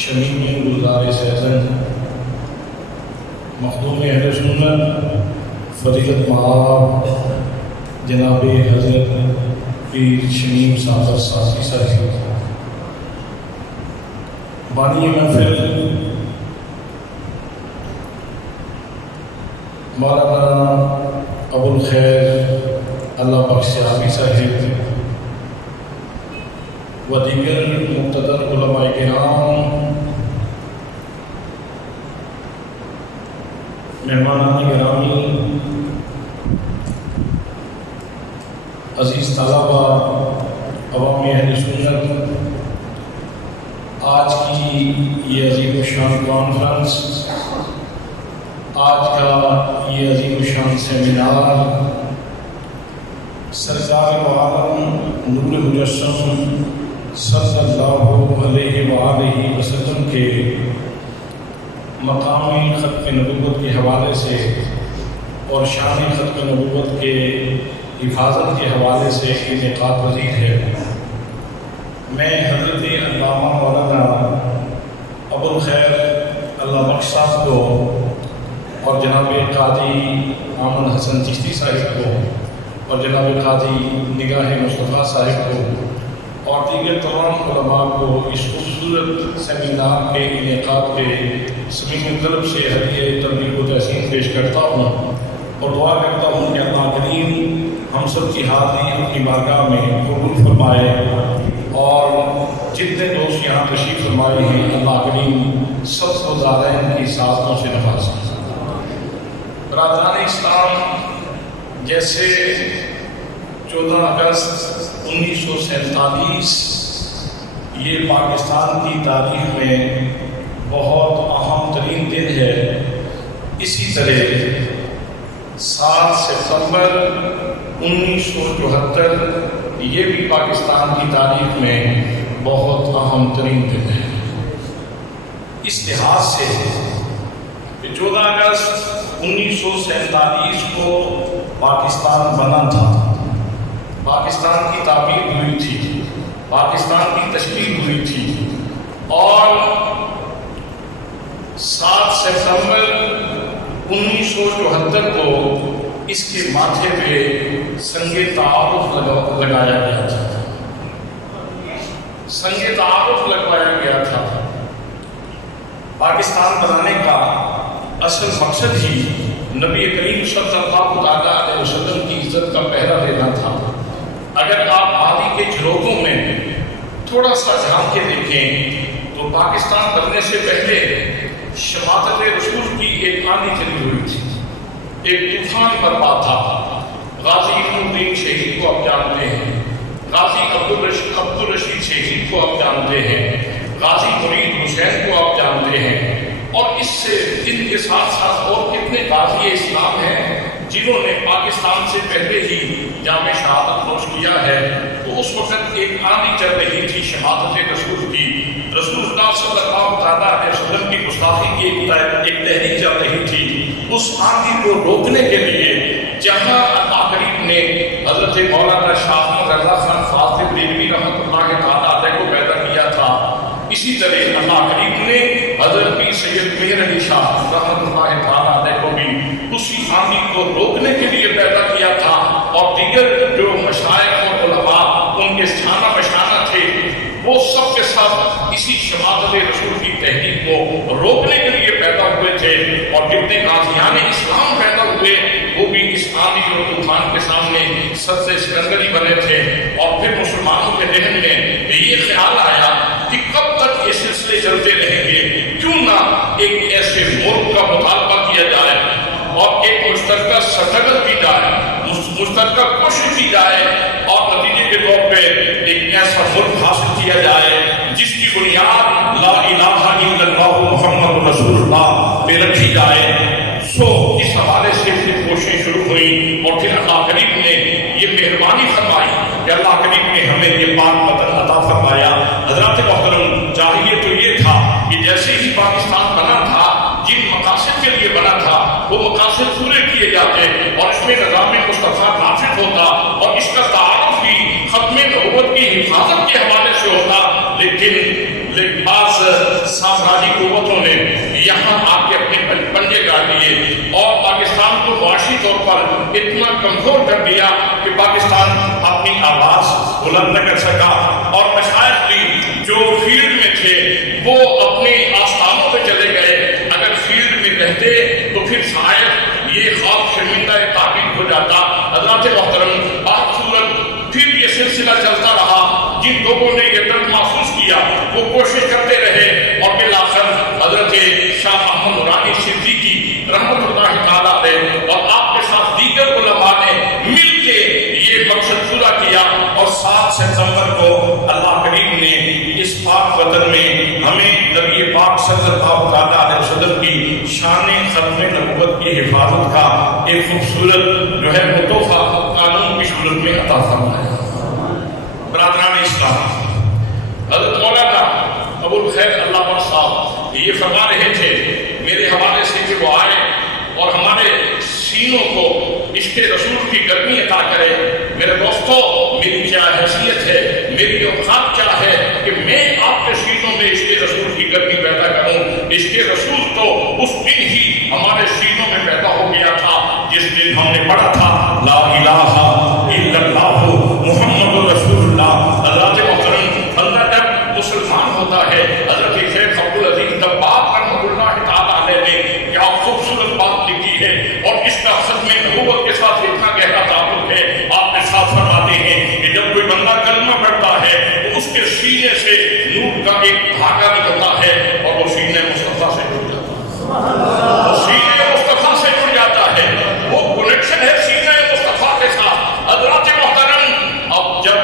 شمیم بن گلزار season مخدوم اہل سنت فضیلت مآب جناب حضرت پیر شمیم صاحب سازی صاحب بانی محفل مولانا ابو الخیر اللہ بخش عابی صاحب و دیگر مقتدر علماء کرام، مہمانان گرامی، عزیز طلبہ، عوام اہل سنت، آج کی یہ عظیم الشان کانفرنس، آج کا یہ عظیم الشان سیمینار سرکار عالم نور مجسم صلی اللہ علیہ وآلہ وسلم کے مقامی ختم نبوت کے حوالے سے اور شان ختم نبوت کے حفاظت کے حوالے سے انعقاد پذیر ہے۔ میں حضرت علامہ مولانا ابو الخیر اللہ بخش صاحب کو اور جناب قاضی آمن حسن چشتی صاحب کو اور جناب قاضی نگاہ مصطفیٰ صاحب کو اور دیگر تمام علماء کو اس خوبصورت سیمینار کے انعقاد کے صمیم طرف سے ہدیہ تبریک و تحسین پیش کرتا ہوں اور دعا کرتا ہوں کہ اللہ کریم ہم سب کی حاضری اپنی بارگاہ میں قبول فرمائے اور جتنے دوست یہاں تشریف فرمائے ہیں اللہ کریم سب کو دارین کی سعادتوں سے نوازے۔ برادران اسلام، جیسے 14 اگست 1947 یہ پاکستان کی تاریخ میں بہت اہم ترین دن ہے، اسی طرح 7 ستمبر 1974 یہ بھی پاکستان کی تاریخ میں بہت اہم ترین دن ہے۔ اس لحاظ سے 14 اگست 1947 کو پاکستان بنا تھا، پاکستان کی تعمیر ہوئی تھی، پاکستان کی تشکیل ہوئی تھی، اور 7 ستمبر 1974 کو اس کے ماتھے پہ سنگ تعارف لگایا گیا تھا، سنگ تعارف لگوایا گیا تھا۔ پاکستان بنانے کا اصل مقصد ہی نبی کریم صلی اللہ علیہ وسلم کی عزت کا پہرا دینا تھا۔ اگر آپ ماضی کے جھروکوں میں تھوڑا سا جھانک کے دیکھیں تو پاکستان بننے سے پہلے شہادت رسول کی ایک آندھی چلی ہوئی تھی، ایک طوفان برپا تھا۔ غازی ابن الدین شہید کو آپ جانتے ہیں، غازی عبدالرشید شہید کو آپ جانتے ہیں، غازی مرید حسین کو آپ جانتے ہیں، اور اس سے ان کے ساتھ ساتھ اور کتنے غازی اسلام ہیں جنہوں نے پاکستان سے پہلے ہی جام شہادت نوش کیا ہے۔ تو اس وقت ایک آندھی چل رہی تھی شہادت رسول کی، رسول اللہ صلی اللہ علیہ وسلم کی گستاخی کی ایک تحریک چل رہی تھی۔ اس آندھی کو روکنے کے لیے جہاں اللہ کریم نے حضرت مولانا شاہ احمد رضا خان فاضل بریلوی رحمۃ اللہ تعالیٰ کو پیدا کیا تھا، اسی طرح اللہ کریم نے حضرت پیر سید مہر علی شاہ رحمۃ اللہ تعالیٰ کو بھی اسی آندھی کو روکنے کے لیے پیدا کیا تھا، اور دیگر جو مشائخ اور علماء ان کے شانہ بشانہ تھے وہ سب کے سب اسی شہادت رسول کی تحریک کو روکنے کے لیے پیدا ہوئے تھے، اور جتنے غازیان اسلام پیدا ہوئے وہ بھی اس آندھی اور طوفان کے سامنے سد سکندری بنے تھے۔ اور پھر مسلمانوں کے ذہن میں یہ خیال آیا کہ کب تک یہ سلسلے چلتے رہیں گے، کیوں نہ ایک ایسے ملک کا مطالبہ کیا جائے اور ایک مشترکہ سٹرگل کی جائے، مشترکہ کوشش کی جائے، اور نتیجے کے طور پہ ایک ایسا ملک حاصل کیا جائے جس کی بنیاد لا الہ الا اللہ محمد رسول اللہ پہ رکھی جائے۔ سو اس حوالے سے پھر کوششیں شروع ہوئی، اور پھر اللہ کریم نے یہ مہربانی فرمائی کہ اللہ کریم نے ہمیں یہ پاک وطن عطا فرمایا۔ حضرات محترم، چاہیے تو یہ تھا کہ جیسے ہی پاکستان بنا تھا، جن مقاصد کے لیے بنا تھا وہ مقاصد پورے کیے جاتے، اور اس میں نظام مصطفیٰ نافذ ہوتا، اور اس کا تعارف بھی ختم نبوت کی حفاظت کے حوالے سے ہوتا، لیکن بعض اقتصادی قوتوں نے یہاں آ کے اپنے پنجے گاڑ دیے اور پاکستان کو معاشی طور پر اتنا کمزور کر دیا کہ پاکستان اپنی آواز بلند نہ کر سکا، اور مشائخ بھی جو فیلڈ میں تھے وہ اپنے آستانوں پہ چلے گئے۔ اگر فیلڈ میں رہتے تو پھر شاید یہ خواب شرمندہ تعبیر ہو جاتا۔ حضرات محترم، بات صورت پھر یہ سلسلہ چلتا رہا۔ جن لوگوں نے یہ درد محسوس کیا وہ کوشش کرتے رہے، اور بالآخر حضرت شاہ محمد نورانی صدیقی رحمۃ اللہ تعالیٰ علیہ اور آپ کے ساتھ دیگر علماء نے مل کے یہ مقصد پورا کیا، اور 7 ستمبر کو اللہ کریم نے اس پاک وطن میں ہمیں نبی پاک صلی اللہ علیہ وسلم کی شان ختم نبوت کی حفاظت کا ایک خوبصورت جو ہے وہ تحفہ قانون کی صورت میں عطا فرمایا۔ برادران اسلام، حضرت مولانا ابو الخیر اللہ پر صاحب یہ فرما رہے تھے میرے حوالے سے کہ وہ آئے اور ہمارے سینوں کو عشق رسول کی گرمی عطا کرے۔ میرے دوستو، میری کیا حیثیت ہے، میری اوقات کیا ہے کہ میں آپ کے سینوں میں عشق رسول کی گرمی پیدا کروں۔ عشق رسول تو اس دن ہی ہمارے سینوں میں پیدا ہو گیا تھا جس دن ہم نے پڑھا تھا لا الہ الا اللہ محمد رسول اللہ۔ حضرات محترم، بندہ جب مسلمان ہوتا ہے، حضرت شیخ عبدالعزیز دباغ رحمۃ اللہ تعالیٰ علیہ نے کیا خوبصورت بات لکھی ہے، اور اس کا ختم نبوت کے ساتھ اتنا گہرا تعلق ہے۔ آپ کے ساتھ فرماتے ہیں کہ جب کوئی بندہ کلمہ پڑھتا ہے تو اس کے سینے سے نور کا ایک دھاگا نکلتا ہے اور وہ سینے مصطفیٰ سے جڑ جاتا ہے، وہ سینے مصطفیٰ سے جڑ جاتا ہے، وہ کنیکشن ہے سینے مصطفیٰ کے ساتھ۔ حضرات محترم، اب جب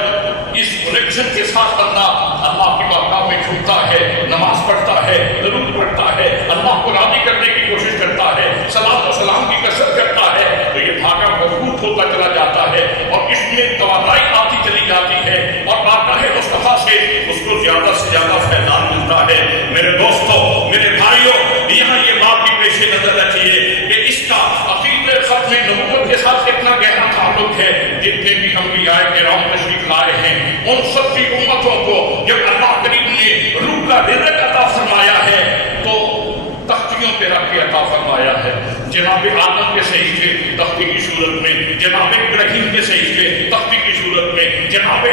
اس کنیکشن کے ساتھ بندہ اللہ کی بارگاہ میں جھکتا ہے، نماز پڑھتا ہے، درود پڑھتا ہے، اللہ کو راضی کرنے کی کوشش کرتا ہے، صلاۃ و سلام کی کثرت کرتا ہے، تو یہ دھاگا مضبوط ہوتا چلا جاتا ہے اور اس میں توانائی آتی چلی جاتی ہے، اور بارگاہ مصطفیٰ سے اس کو زیادہ سے زیادہ فیضان ملتا ہے۔ میرے دوستو، میرے بھائیوں، یہاں یہ بات بھی پیش نظر رکھیے کہ اس کا عقیدہ ختم نبوت کے ساتھ اتنا گہرا تعلق ہے۔ جتنے بھی انبیاء کرام تشریف لائے ہیں، ان سب کی امتوں کو جب اللہ کریم نے روح کا رزق عطا فرمایا ہے تو تختیوں پہ رکھ کے عطا فرمایا ہے۔ جناب آدم کے صحیفے تختی کی صورت میں، جناب ابراہیم کے صحیفے تختی کی صورت میں، جناب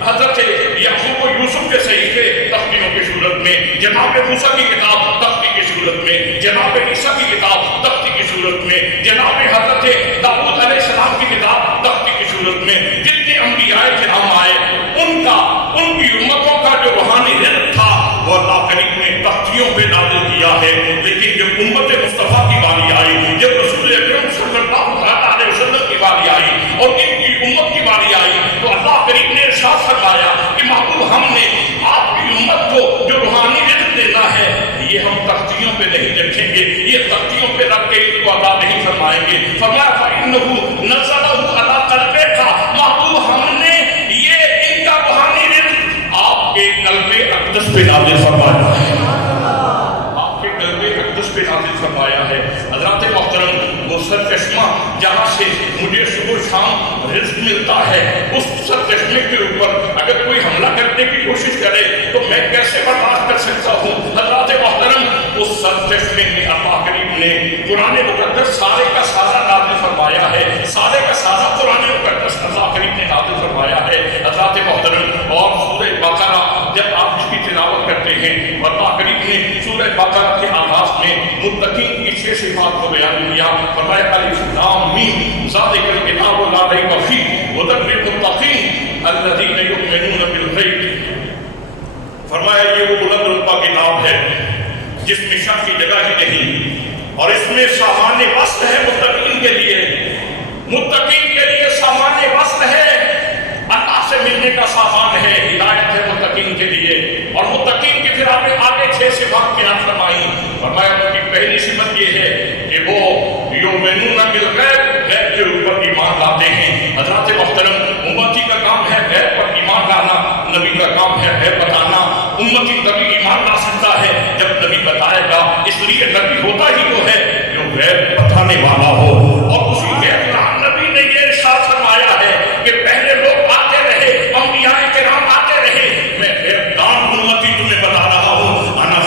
حضرت یعقوب و یوسف کے صحیفے تختیوں کی صورت میں، جناب موسیٰ کی کتاب تختی کی صورت میں، جناب عیسیٰ کی کتاب تختی کی صورت میں، جناب حضرت داؤد علیہ السلام کی کتاب تختی کی صورت میں، جتنے انبیاء کرام آئے ان کی امتوں کا جو روحانی رزق تھا وہ اللہ کریم نے تختیوں پہ نازل کیا ہے۔ لیکن جب امت مصطفیٰ کی باری آئی، جب رسول اکرم صلی اللہ علیہ وسلم کی باری آئی اور ان کی امت کی باری آئی، تو اللہ کریم نے ارشاد فرمایا کہ محبوب، ہم نے آپ کی امت کو جو روحانی رزق دینا ہے یہ ہم تختیوں پہ نہیں رکھیں گے، یہ تختیوں پہ رکھ کے ان کو عطا نہیں فرمائیں گے۔ فرمایا فَإِنَّهُ نَزَلَهُ عَلَىٰ قَلْبِكَ، محبوب ہم نے یہ ان کا روحانی رزق آپ کے قلب اقدس پہ نازل فرمایا ہے، آپ کے قلب اقدس پہ نازل فرمایا ہے۔ حضرات محترم، وہ سرچشمہ جہاں سے مجھے صبح شام رزق ملتا ہے، اس سرچشمے کے اوپر اگر کوئی حملہ کرنے کی کوشش کرے تو میں کیسے برداشت کر سکتا ہوں؟ حضرات محترم، اس سرچشمے میں اللہ کریم نے قرآن مقدس سارے کا سارا نازل فرمایا ہے، سارے کا سارا قرآن مقدس اللہ کریم نے نازل فرمایا ہے۔ حضرات محترم، اور سورہ بقرہ جب آپ اس کی تلاوت کرتے ہیں، اللہ کریم نے سورہ بقرہ کے آغاز میں متقین کی 6 صفات کو بیان کیا۔ فرمایا الف لام میم ذالک الکتاب لا ریب فیہ ھدی للمتقین الذین یؤمنون بالغیب۔ فرمایا یہ وہ بلند رتبہ کتاب ہے جس میں شک کی جگہ ہی نہیں، اور اس میں سامان وصل ہے متقین کے لیے، متقین کے لیے سامان وصل ہے، اللہ سے ملنے کا سامان ہے، ہدایت ہے متقین کے لیے۔ اور متقین کی پھر آپ نے آگے 6 صفات بیان فرمائی۔ فرمایا ان کی پہلی صفت یہ ہے کہ وہ یؤمنون بالغیب، غیب کے اوپر ایمان لاتے ہیں۔ حضرات محترم، امتی کا کام ہے غیب پر ایمان لانا، نبی کا کام ہے غیب بتانا۔ امتی تبھی ایمان لا سکتا ہے جب نبی بتائے گا، اس لیے نبی ہوتا ہی وہ ہے جو غیب بتانے والا ہو۔ اور اسی غیب نبی نے یہ ارشاد فرمایا ہے کہ پہلے لوگ آتے رہے، انبیاء کرام آتے رہے، میں غیب دان امتی تمہیں بتا رہا ہوں، انا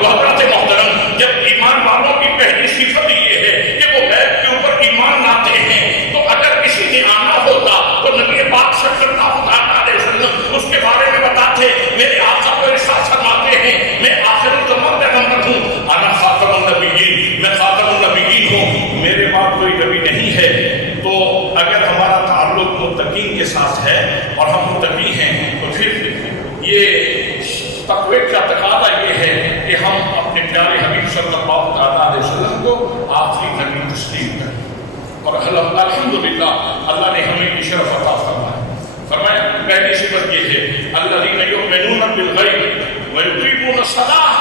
تو حضرات محترم جب ایمان والوں کی پہلی صفت یہ ہے کہ وہ غیب کے اوپر ایمان لاتے ہیں، تو اگر کسی نے آنا ہوتا تو نبی پاک صلی اللہ علیہ وسلم اس کے بارے میں بتاتے، میرے آقا کو ارشاد فرماتے ہیں میں آخر الزمان پیغمبر ہوں، انا خاتم النبیین، میں خاتم النبیین ہوں، میرے بعد کوئی نبی نہیں ہے۔ تو اگر ہمارا تعلق متقین کے ساتھ ہے اور ہم متقی ہیں تو پھر یہ تقوی کا تقاضا یہ ہے کہ ہم اپنے پیارے حبیب صلی اللہ علیہ وسلم کو آخری نبی تسلیم کریں، اور الحمدللہ اللہ نے ہمیں یہ شرف عطا فرمایا۔ پہلی صفت یہ ہے الذین یؤمنون بالغیب ویقیمون الصلاۃ،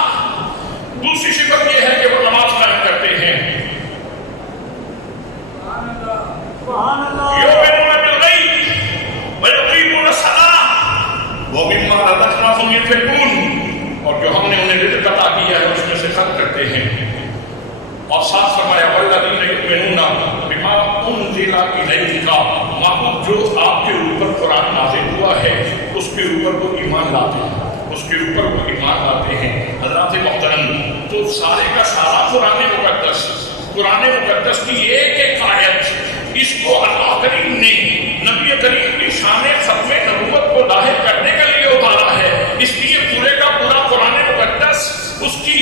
دوسری صفت یہ ہے کہ وہ نماز قائم کرتے ہیں۔ یؤمنون بالغیب ویقیمون الصلاۃ ومما رزقناہم ينفقون، اور جو ہم نے انہیں رزق عطا کیا ہے اس میں سے خرچ کرتے ہیں۔ اور ساتھ فرمایا والذین یؤمنون بما انزل الیک، محبوب جو آپ کے اوپر قرآن نازل ہوا ہے اس کے اوپر وہ ایمان لاتے ہیں، اس کے اوپر وہ ایمان لاتے ہیں۔ حضرات محترم تو سارے کا سارا قرآن مقدس کی ایک ایک آیت، اس کو اللہ کریم نے نبی کریم کی شان ختم نبوت کو ظاہر کرنے کے لیے اتارا ہے، اس لیے پورے کا پورا قرآن مقدس اس کی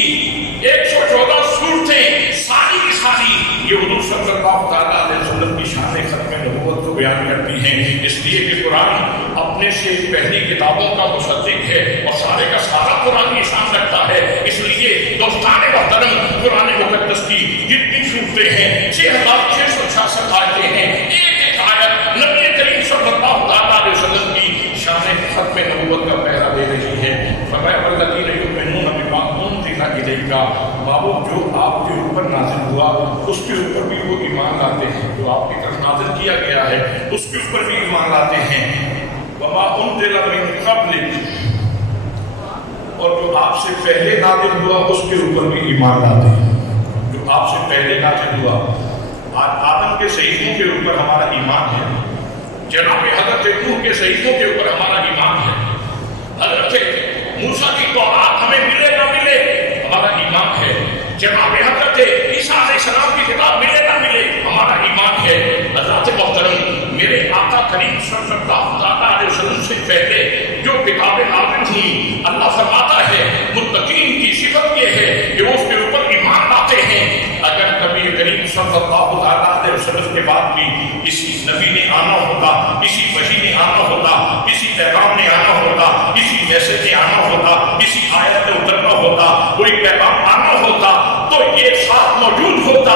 114 صورتیں ساری کی ساری یہ حضور صلی اللہ علیہ وسلم کی شان ختم نبوت کو بیان کرتی ہیں، اس لیے کہ قرآن اپنے سے پہلی کتابوں کا مصدق ہے اور سارے کا سارا قرآن کی شان رکھتا ہے۔ اس لیے دوستان محترم قرآن مقدس کی جتنی صورتیں ہیں 6666 آیتیں ہیں، ایک ایک آیت نبی کریم صلی اللہ علیہ وسلم کی شان ختم نبوت کا پہرا دے رہی ہے۔ فرمایا والذین یؤمنون بما انزل الیک، بابو جو آپ کے اوپر نازل ہوا اس کے اوپر بھی وہ ایمان لاتے ہیں، جو آپ کی طرف نازل کیا گیا ہے اس کے اوپر بھی ایمان لاتے ہیں۔ وما انزل من قبلک، اور جو آپ سے پہلے نازل ہوا اس کے اوپر بھی ایمان لاتے ہیں، جو آپ سے پہلے نازل ہوا۔ آج آدم کے صحیفوں کے اوپر ہمارا ایمان ہے، جناب حضرت نوح کے صحیفوں کے اوپر ہمارا ایمان ہے، حضرت موسیٰ کی تورات ہمیں ملے نہ ملے ہمارا ایمان ہے، جناب حضرت عیسیٰ علیہ السلام کی کتاب ملے نہ ملے ہمارا ایمان ہے۔ حضرات محترم میرے آقا کریم صلی اللہ علیہ وسلم سے پہلے جو کتابیں نازل ہوئی، اللہ فرماتا ہے متقین کی صفت یہ ہے کہ وہ اس کے اوپر ایمان لاتے ہیں۔ اگر نبی کریم صلی اللہ علیہ وسلم کے بعد بھی کسی نبی نے آنا ہوتا، کسی وحی نے آنا ہوتا، کسی پیغام نے آنا ہوتا، کسی میسج نے آنا ہوتا، کسی آیت میں اترنا ہوتا، کوئی پیغام آنا ہوتا تو یہ ساتھ موجود ہوتا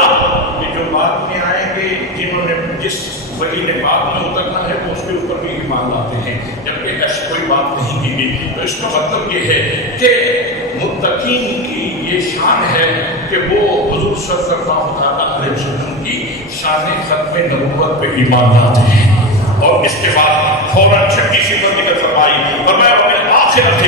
کہ جو بعد میں آئیں گے جنہوں نے جس وحی نے بعد میں اترنا ہے وہ اس کے اوپر بھی ایمان لاتے ہیں، جبکہ ایسی کوئی بات نہیں کی گئی۔ تو اس کا مطلب یہ ہے کہ متقین کی یہ شان ہے کہ وہ حضور صلی اللہ علیہ وسلم کی شان ختم نبوت پہ ایمان لاتے ہیں۔ اور اس کے بعد فوراً چھٹی صفت ذکر فرمائی، فرمایا وبالآخرۃ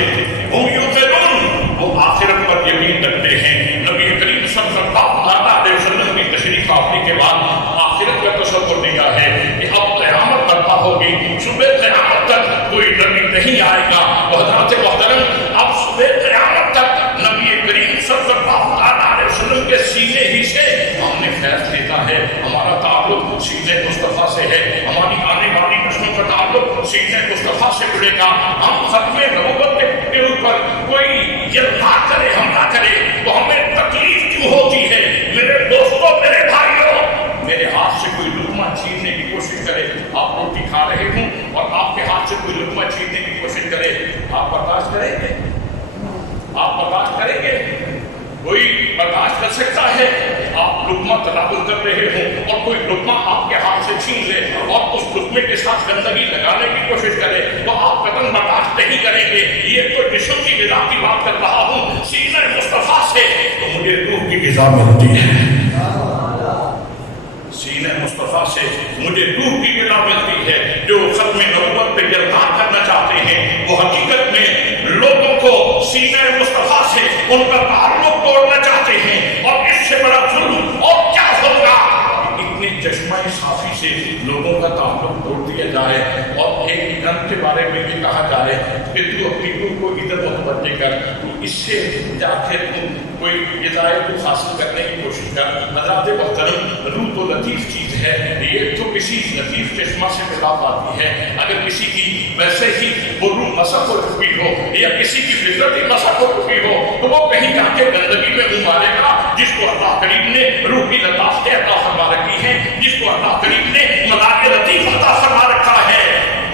ہم یوقنون، وہ آخرت پر یقین رکھتے ہیں۔ نبی کریم صلی اللہ علیہ وسلم کی تشریف آوری کے بعد آخرت کا تصور دیا ہے کہ اب قیامت برپا ہوگی، صبح قیامت تک کوئی نبی نہیں آئے گا۔ حضرات محترم اب صبح قیامت تک نبی کریم صلی اللہ علیہ وسلم کے سینے ہی سے ہم نے فیض لیتا ہے، ہمارا تعلق سینے مصطفیٰ سے ہے، ہماری آنے والی نسلوں کا تعلق سینے مصطفیٰ سے جڑے گا۔ ہم ختم نبوت کے اوپر کوئی یلغار کرے، حملہ کرے تو ہمیں تکلیف کیوں ہوتی ہے؟ میرے دوستوں، میرے بھائیوں، میرے ہاتھ سے کوئی لقمہ چھیننے کی کوشش کرے، آپ روٹی کھا رہے ہوں اور آپ کے ہاتھ سے کوئی لقمہ چھیننے کی کوشش کرے، آپ برداشت کریں گے؟ آپ برداشت کریں گے؟ کوئی برداشت کر سکتا ہے آپ لقمہ تناول کر رہے ہوں اور کوئی لقمہ آپ کے ہاتھ سے چھین لے اور اس لقمے کے ساتھ گندگی لگانے کی کوشش کرے تو آپ قدم برداشت نہیں کریں گے؟ یہ تو جسم کی غذا کی بات کر رہا ہوں، سینہ مصطفیٰ سے تو مجھے روح کی غذا ملتی ہے، سینہ مصطفیٰ سے مجھے روح کی غذا ملتی ہے۔ جو ختم نبوت پہ گرفتار کرنا چاہتے ہیں وہ حقیقت میں لوگوں کو سینہ مصطفیٰ سے ان کا تعلق توڑنا چاہتے ہیں، اور اس سے بڑا ظلم اور کیا ہوگا؟ اتنے چشمہ صافی سے لوگوں کا تعلق توڑ دیا جائے اور ایک ایندھن کے بارے میں بھی کہا جائے کہ تو اپنی روح کو ادھر متوجہ کر، تو اس سے جا کے تم کوئی ہدایت کو حاصل کرنے کی کوشش کر. حضرات محترم، روح تو لطیف چیز ہے، یہ تو کسی لطیف چشمہ سے ملا پاتی ہے. اگر کسی کی ویسے ہی وہ روح مسح ہو چکی ہو یا کسی کی فطرت ہی مسح ہو چکی ہو تو وہ کہیں جا کے گندگی میں منہ مارے گا. جس کو اللہ کریم نے روح کی لطافت عطا فرما رکھی ہے، جس کو اللہ کریم نے مدار لطیف عطا فرما رکھا ہے،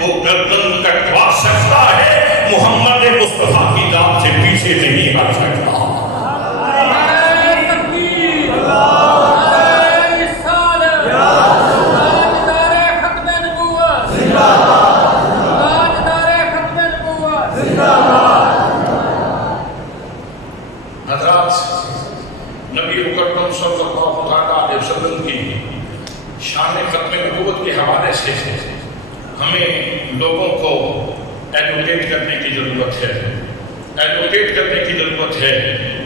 وہ گردن کٹوا سکتا ہے، محمد مصطفیٰ کی ذات سے پیچھے نہیں ہٹ سکتا. نبی مکرم صلی اللہ علیہ وسلم کی شان ختم نبوت کے حوالے سے ہمیں لوگوں کو ایڈوکیٹ کرنے کی ضرورت ہے. ایڈوکیٹ کرنے کی ضرورت ہے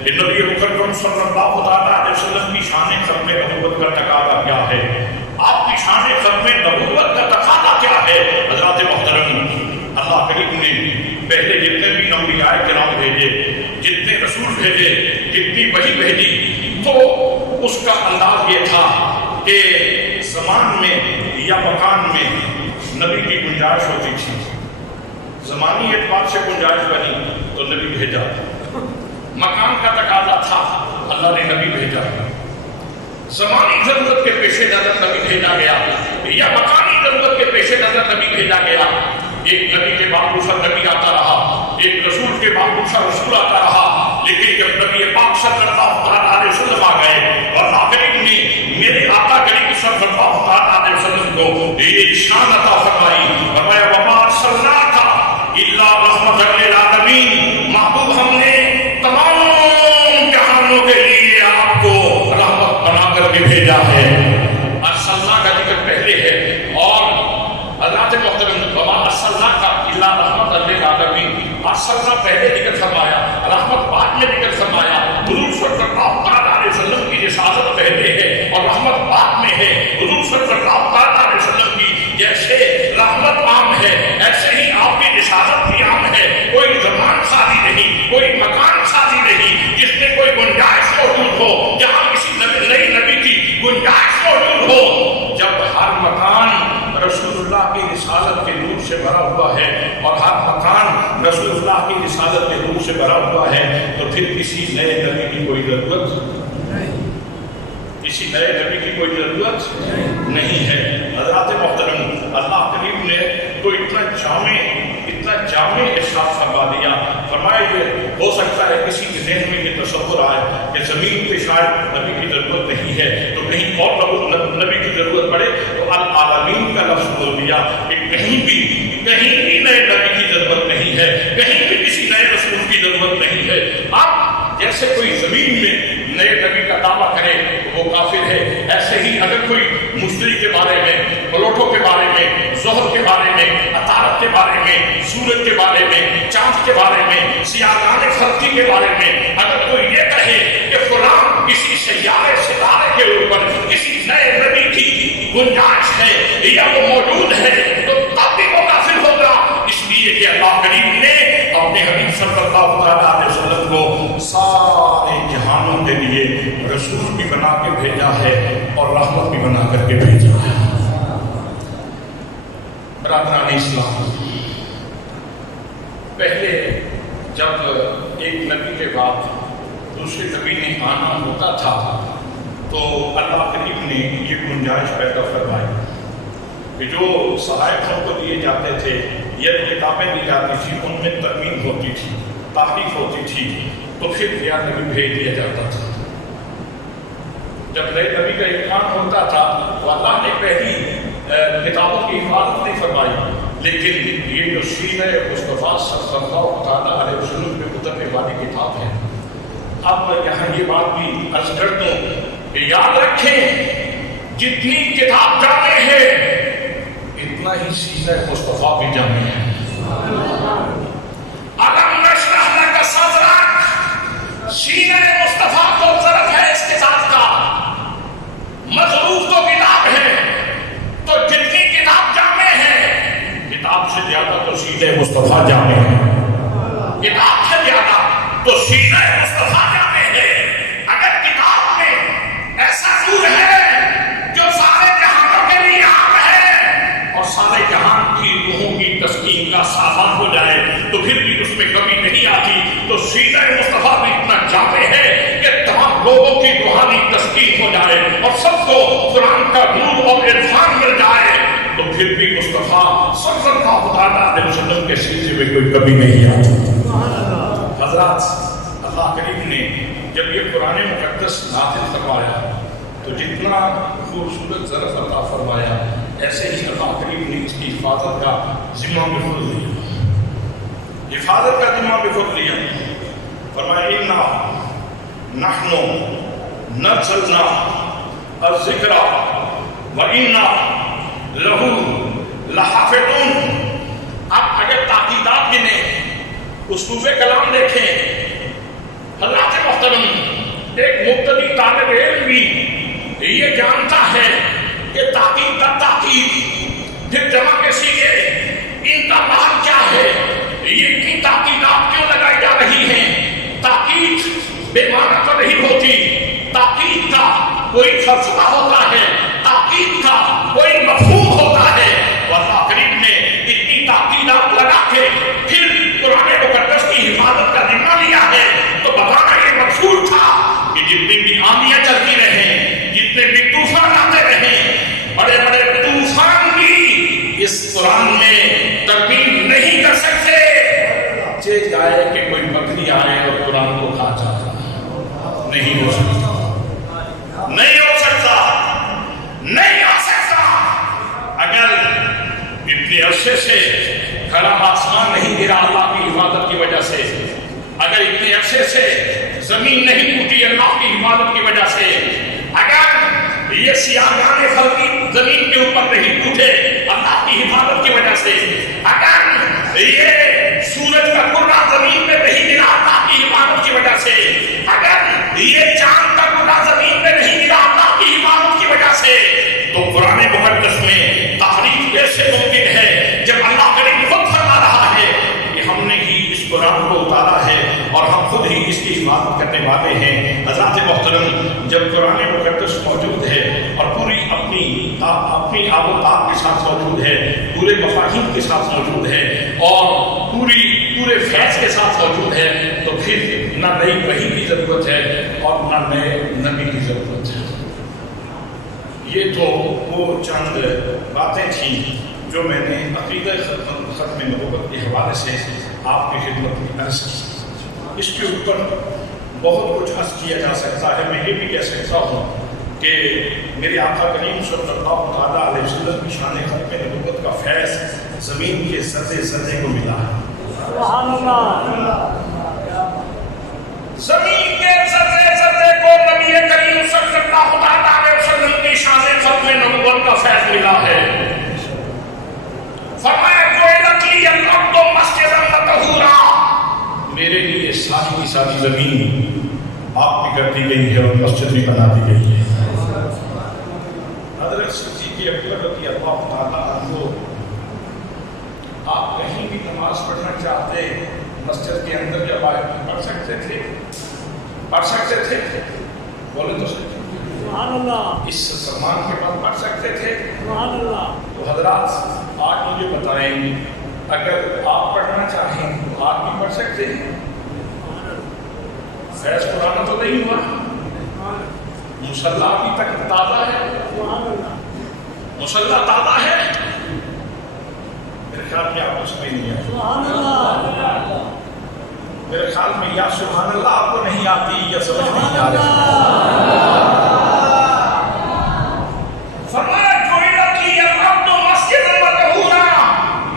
کہ نبی مکرم صلی اللہ علیہ وسلم کی شان ختم نبوت کا تقاضا کیا ہے، آپ کی شان ختم نبوت کا تقاضا کیا ہے. حضرات محترم، اللہ کریم نے پہلے جتنے بھی انبیاء کرام بھیجے، جتنے رسول بھیجے، جتنی وحی بھیجی، تو اس کا انداز یہ تھا کہ زمان میں یا مکان میں نبی کی گنجائش ہوتی تھی. زمانی اعتبار سے گنجائش بنی تو نبی بھیجا. مکان کا تقاضا تھا، اللہ نے نبی بھیجا. زمانی ضرورت کے پیش نظر نبی بھیجا گیا یا مکانی ضرورت کے پیش نظر نبی بھیجا گیا. ایک نبی کے بعد دوسرا نبی آتا رہا، ایک رسول کے بعد دوسرا رسول آتا رہا. لیکن جب نبی پاک صلی اللہ علیہ وسلم آ گئے اور آخری نے میرے آقا کریم صلی اللہ علیہ وسلم کو یہ شان عطا فرمائی، فرمایا وما ارسلناک الا رحمۃ للعالمین، محبوب ہم نے تمام جہانوں کے لیے آپ کو رحمت بنا کر کے بھیجا ہے. ارسلنا کا ذکر پہلے ہے اور حضرات محترم وما ارسلناک الا رحمۃ للعالمین، ارسلنا پہلے ذکر فرمایا، رحمت بعد میں ذکر فرمایا. حضور صلی اللہ علیہ وسلم کی رسالت پہلے ہے اور رحمت بعد میں ہے. حضور صلی اللہ علیہ وسلم کی جیسے رحمت عام ہے ایسے ہی آپ کی رسالت بھی عام ہے. کوئی زمان سازی نہیں، کوئی مکان سازی نہیں جس میں کوئی گنجائش موجود ہو، جہاں کسی نئی نبی کی گنجائش موجود ہو. جب ہر مکان رسول اللہ کی رسالت کے نور سے بھرا ہوا ہے اور ہر مکان رسول اللہ کی رسالت کے نور سے بھرا ہوا ہے تو پھر کسی نئے نبی کی کوئی ضرورت نہیں، کسی نئے نبی کی کوئی ضرورت نہیں ہے. حضرات محترم، اللہ کریم نے تو اتنا جامع ارشاد فرما دیا. فرمایا یہ ہو سکتا ہے کسی کے ذہن میں یہ تصور آئے کہ زمین پہ شاید نبی کی ضرورت نہیں ہے تو کہیں اور نبی کی ضرورت پڑے تو العالمین کا لفظ بول دیا کہ کہیں بھی نئے نبی کی ضرورت نہیں ہے، کہیں بھی کسی نئے رسول کی ضرورت نہیں ہے. اب جیسے کوئی زمین میں نئے نبی کا دعویٰ کرے وہ کافر ہے، ایسے ہی اگر کوئی مشتری کے بارے میں، پلوٹوں کے بارے میں، ظہر کے بارے میں، عطارت کے بارے میں، سورج کے بارے میں، چاند کے بارے میں، سیاہان خلقی کے بارے میں اگر کوئی یہ کہے کہ فلاں کسی سیارے ستارے کے اوپر کسی نئے نبی کی گنجائش ہے یا وہ موجود ہے تو تب بھی وہ کافر ہوگا. اس لیے کہ اللہ کریم نے اپنے حبیب صلی اللہ علیہ وسلم کو سارے جہانوں کے لیے رسول بھی بنا کے بھیجا ہے اور رحمت بھی بنا کر کے بھیجا ہے. برادران اسلام، پہلے جب ایک نبی کے بعد دوسرے نبی نے آنا ہوتا تھا تو اللہ کریم نے یہ گنجائش پیدا فرمائی کہ جو صحائف ہم کو دیے جاتے تھے یا کتابیں دی جاتی تھی ان میں ترمیم ہوتی تھی، تحریف ہوتی تھی تو پھر نیا نبی بھیج دیا جاتا تھا. جب نئے نبی کا امتحان ہوتا تھا تو اللہ نے پہلی کتابوں کی حفاظت نہیں فرمائی، لیکن یہ جو سینہ مصطفیٰ صلی اللہ علیہ وسلم پہ اترنے والی کتاب ہے. اب یہاں یہ بات بھی عرض کر دوں کہ یاد رکھیں جتنی کتاب جامع ہے اتنا ہی سینہ مصطفیٰ بھی جامع ہے. علم نشرح لک صدرک، سینہ مصطفیٰ کو ظرف ہے اس کتاب کا، مظروف تو کتاب ہے تو جتنی کتاب جامع ہے کتاب سے زیادہ تو سینہ مصطفیٰ جامع ہے، کتاب سے زیادہ تو سینہ مصطفیٰ جامع ہے. پھر بھی مصطفیٰ صلی اللہ علیہ وسلم کے سینے میں کوئی کمی نہیں آتی۔ حضرات اللہ کریم نے جب یہ قرآن مقدس نازل فرمایا تو جتنا خوبصورت ظرف عطا فرمایا، ایسے ہی اللہ کریم نے اس کی حفاظت کا ذمہ بھی خود لیا، حفاظت کا ذمہ بھی خود لیا۔ فرمایا اِنَّا نَحْنُ نَزَّلْنَا الذِّكْرَ وَإِنَّا لَهُ لَحَافِظُونَ۔ اب اگر تاکیدات گنیں، اسلوب کلام دیکھیں، حضرات محترم ایک مبتدی طالب علم بھی یہ جانتا ہے کہ تاکید کا تاکید پھر جمع کے سیگے ان کا مان کیا ہے، یہ اتنی تاکیدات کیوں لگائی جا رہی ہیں۔ تاکید بے معنی تو نہیں ہوتی، تاکید کا کوئی فلسفہ ہوتا ہے، تاکید کا کوئی مفہوم ہوتا ہے۔ اللہ کریم نے اتنی تاکیدات لگا کے پھر قرآن مقدس کی حفاظت کا ذمہ لیا ہے تو بتانا یہ مقصود تھا کہ جتنی بھی آندیاں چلتی رہیں، جتنے بھی طوفان آتے رہیں، بڑے بڑے طوفان بھی اس قرآن میں ترمیم نہیں کر سکتے۔ چاہے جائے کہ کوئی بکری آئے اور قرآن کو کھا جاتا، نہیں ہو سکتا، نہیں ہو سکتا، نہیں آ سکتا۔ اگر اتنے عرصے سے کھڑا آسمان نہیں گرا اللہ کی حفاظت کی وجہ سے، اگر اتنے عرصے سے زمین نہیں ٹوٹی اللہ کی حفاظت کی وجہ سے، اگر یہ سیاہان خلقی زمین کے اوپر نہیں ٹوٹے اللہ کی حفاظت کی وجہ سے، اگر یہ سورج کا کرہ زمین میں نہیں گرا اللہ کی حفاظت کی وجہ سے، اگر یہ چاند کا کرہ زمین میں نہیں گرا اللہ کی حفاظت کی وجہ سے، تو قرآن مقدس میں تحریف کیسے ممکن ہے جب اللہ کریم خود فرما رہا ہے کہ ہم نے ہی اس قرآن کو اتارا ہے اور ہم خود ہی اس کی حفاظت کرنے والے ہیں۔ حضرات محترم جب قرآن مقدس موجود ہے اور پوری اپنی آب و تاب کے ساتھ موجود ہے، پورے مفاہیم کے ساتھ موجود ہے اور پورے فیض کے ساتھ موجود ہے، تو پھر نہ نئی وحی کی ضرورت ہے اور نہ نئے نبی کی ضرورت ہے۔ یہ تو وہ چند باتیں تھیں جو میں نے عقیدہ ختم نبوت کے حوالے سے آپ کی خدمت میں عرض کی۔ اس کے اوپر بہت کچھ عرض کیا جا سکتا ہے۔ میں یہ بھی کہہ سکتا ہوں کہ میرے آقا کریم صلی اللہ تعالیٰ علیہ وسلم کی شان ختم نبوت کا فیض زمین کے ذرے کو ملا ہے۔ سبحان اللہ۔ زمین کے ذرے کو نبی کریم صلی اللہ تعالیٰ علیہ وسلم کی شان ختم نبوت کا فیض ملا ہے۔ فرمایا میرے لیے ساری کی ساری زمین آپ بھی کر دی گئی ہے اور مسجد بھی بنا دی گئی ہے۔ حضرت صدیق اکبر رضی اللہ تعالیٰ عنہ آپ کہیں بھی نماز پڑھنا چاہتے مسجد کے اندر یا باہر پڑھ سکتے تھے، پڑھ سکتے تھے، بولے تو سکتے سبحان اللہ، اس زمان کے بعد پڑھ سکتے تھے سبحان اللہ۔ تو حضرات آج مجھے بتائیں اگر آپ پڑھنا چاہیں تو آپ بھی پڑھ سکتے ہیں؟ فیض قرآن تو نہیں ہوا، مصلی ابھی تک تازہ ہے، مصلی تازہ ہے، میرے خیال میں آپ کو سمجھ نہیں آتی، میرے خیال میں یا سبحان اللہ آپ کو نہیں آتی یا سمجھ نہیں آ رہی۔